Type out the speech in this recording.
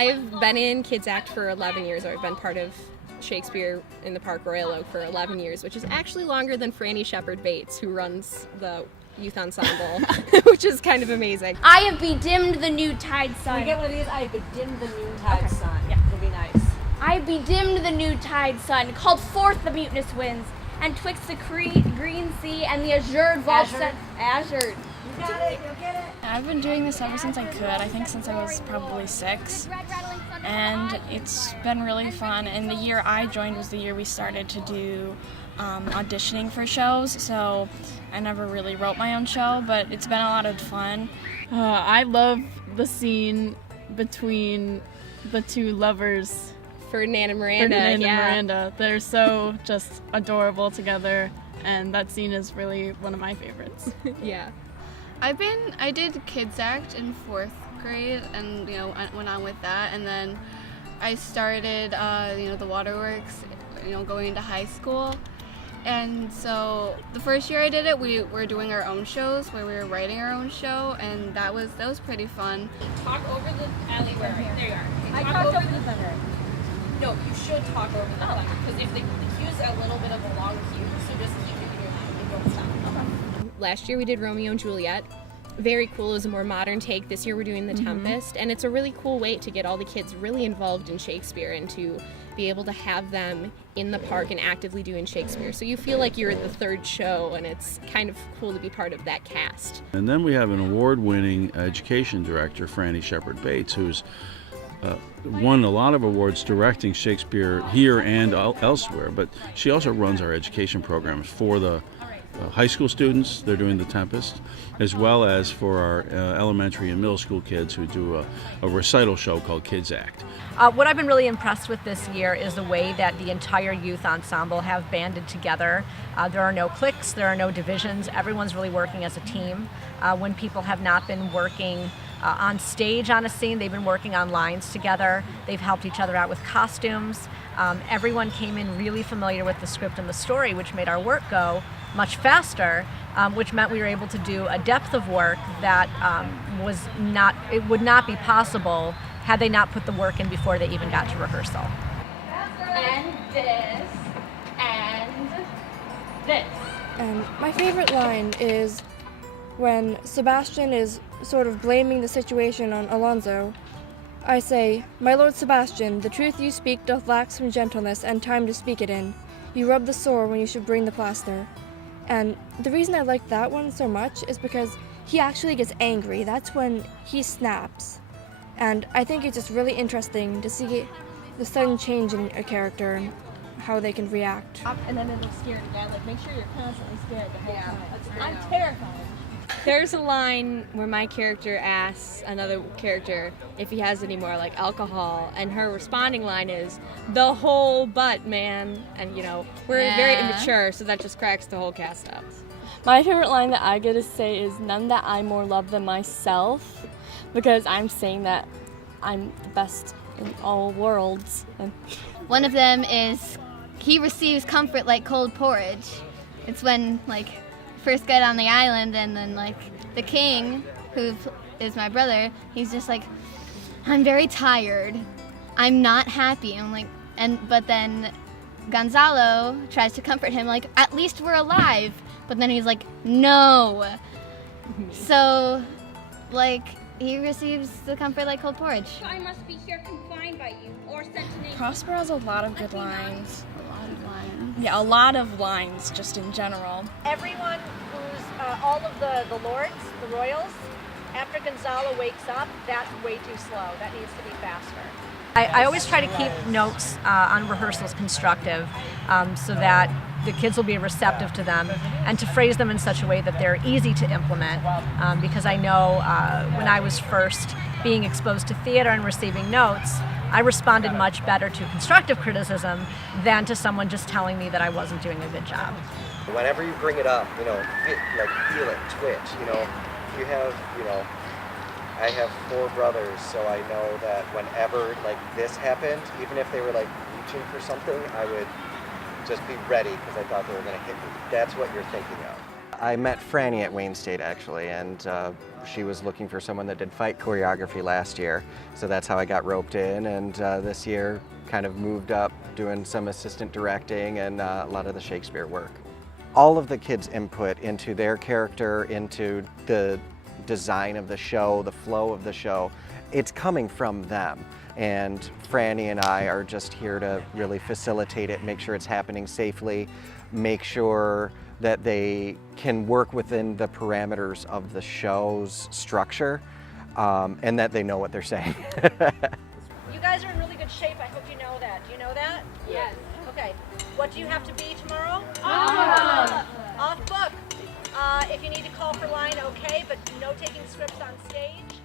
I've been in Kids Act for 11 years, or I've been part of Shakespeare in the Park Royal Oak for 11 years, which is actually longer than Franny Shepherd Bates, who runs the youth ensemble, which is kind of amazing. I have bedimmed the noontide sun. Can we get one of these? I have bedimmed the noontide sun. Yeah, it'll be nice. I have bedimmed the noontide sun, called forth the mutinous winds, and twixt the green sea and the azured vault azure. You got it, you'll get it. I've been doing this ever since I could. I think since I was probably 6. And it's been really fun. And the year I joined was the year we started to do auditioning for shows. So I never really wrote my own show, but it's been a lot of fun. I love the scene between the two lovers. Ferdinand and Miranda. They're so just adorable together, and that scene is really one of my favorites. Yeah. I did Kids Act in 4th grade, and went on with that, and then I started the Water Works, going into high school. And so the first year I did it, we were doing our own shows where we were writing our own show, and that was pretty fun. Talk over the alleyway. There you are. I talked over the thunder. No, you should talk over the thunder, because if the cue's a little bit of a long cue, so just keep it in your mind and don't stop. Okay. Last year we did Romeo and Juliet. Very cool. It was a more modern take. This year we're doing the Tempest, and it's a really cool way to get all the kids really involved in Shakespeare and to be able to have them in the park and actively doing Shakespeare. So you feel like you're at the third show, and it's kind of cool to be part of that cast. And then we have an award-winning education director, Franny Shepherd Bates, who's won a lot of awards directing Shakespeare here and elsewhere, but she also runs our education programs for the high school students. They're doing the Tempest, as well as for our elementary and middle school kids who do a recital show called Kids Act. What I've been really impressed with this year is the way that the entire youth ensemble have banded together. There are no cliques, there are no divisions. Everyone's really working as a team. When people have not been working on stage on a scene, they've been working on lines together. They've helped each other out with costumes. Everyone came in really familiar with the script and the story, which made our work go much faster, which meant we were able to do a depth of work that would not be possible had they not put the work in before they even got to rehearsal. And this, and this. And my favorite line is when Sebastian is sort of blaming the situation on Alonso. I say, "My lord Sebastian, the truth you speak doth lack some gentleness and time to speak it in. You rub the sore when you should bring the plaster." And the reason I like that one so much is because he actually gets angry. That's when he snaps. And I think it's just really interesting to see the sudden change in a character and how they can react. And then it'll scare the guy. Like, make sure you're constantly scared the whole time. I'm terrified. There's a line where my character asks another character if he has any more like alcohol, and her responding line is, "The whole butt, man." And we're very immature, so that just cracks the whole cast up. My favorite line that I get to say is, "None that I more love than myself," because I'm saying that I'm the best in all worlds. One of them is, "He receives comfort like cold porridge." It's when first get on the island, and then the king, who is my brother, he's just like, "I'm very tired. I'm not happy." I'm like, but then Gonzalo tries to comfort him, like, "At least we're alive." But then he's like, "No." So, he receives the comfort like cold porridge. "I must be here confined by you, or sent to name." Prosper has a lot of good lines. Yeah, a lot of lines just in general. Everyone who's, all of the lords, the royals, after Gonzalo wakes up, that's way too slow. That needs to be faster. I always try to keep notes on rehearsals constructive so that the kids will be receptive to them, and to phrase them in such a way that they're easy to implement, because I know when I was first being exposed to theater and receiving notes, I responded much better to constructive criticism than to someone just telling me that I wasn't doing a good job. Whenever you bring it up, feel it twitch, you have, I have 4 brothers, so I know that whenever this happened, even if they were reaching for something, I would just be ready because I thought they were going to hit me. That's what you're thinking of. I met Franny at Wayne State actually, and she was looking for someone that did fight choreography last year, so that's how I got roped in, and this year kind of moved up doing some assistant directing and a lot of the Shakespeare work. All of the kids' input into their character, into the design of the show, the flow of the show, it's coming from them. And Franny and I are just here to really facilitate it, make sure it's happening safely, make sure that they can work within the parameters of the show's structure, and that they know what they're saying. You guys are in really good shape. I hope you know that. Do you know that? Yes. Okay. What do you have to be tomorrow? Off book. If you need to call for line, okay, but no taking scripts on stage.